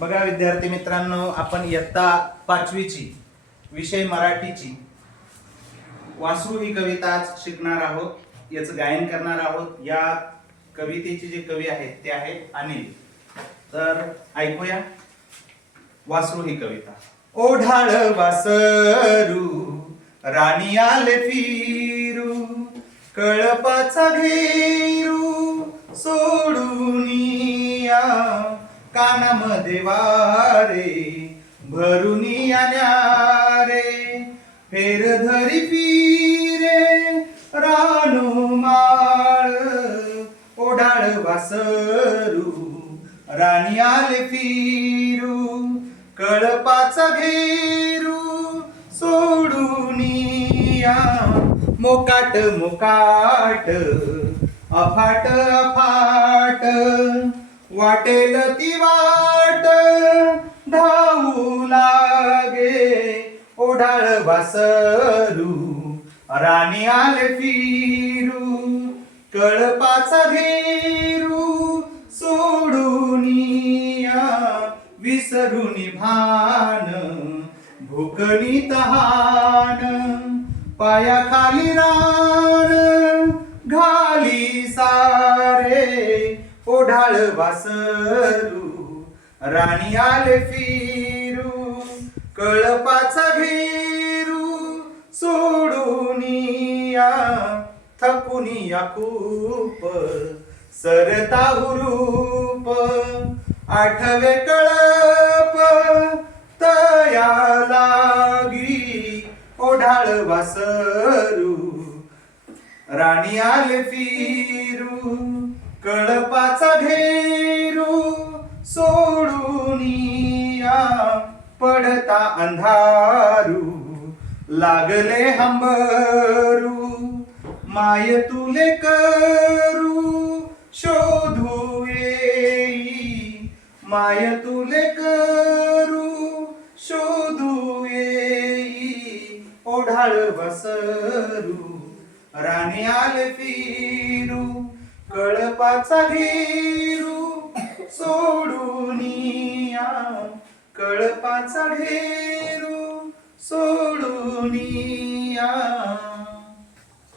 बघा विद्यार्थी मित्रांनो, आपण इयत्ता 5वीची विषय मराठीची वासरू ही कविता आज शिकणार आहोत. याचं गायन करणार आहोत. या कवितेचे जे कवी आहेत ते आहेत अनिल. तर ऐकूया वासरू ही कविता. ओढाळ वासरू राणी आले फिरू, कळपाचा घेरू सोडून या, कानामध्ये वारे भरून रे, फेर धरी फिरे रानू माळ. ओढाळ वासरू राणी आले फिरू, कळपाचा घेरू सोडून या, मोकाट मोकाट अफाट अफाट, वाटेल ती वाट धावू लागे. ओढाळ वासरू राणी आले फिरू, कळपाचा घेरू सोडून या, विसरून भान भूकणी तहान, पायाखाली रान घाली सारे. ओढाळ वासरू राणी आले फिरू, कळपाचा घेरू सोडून या, थकून या खूप सरता हुरूप, आठवे कळप तया लागी. ओढाळ वासरू राणी आले फिरू, कळपाचा घेरू सोडून या, पडता अंधारू लागले हंबरू, माय तुले करू शोधू येई, माय तुले करू शोधू येई. ओढाळ वासरू राणी आले फिरू, कळपाचा घेरू सोडून या, कळपाचा घेरू सोडून या.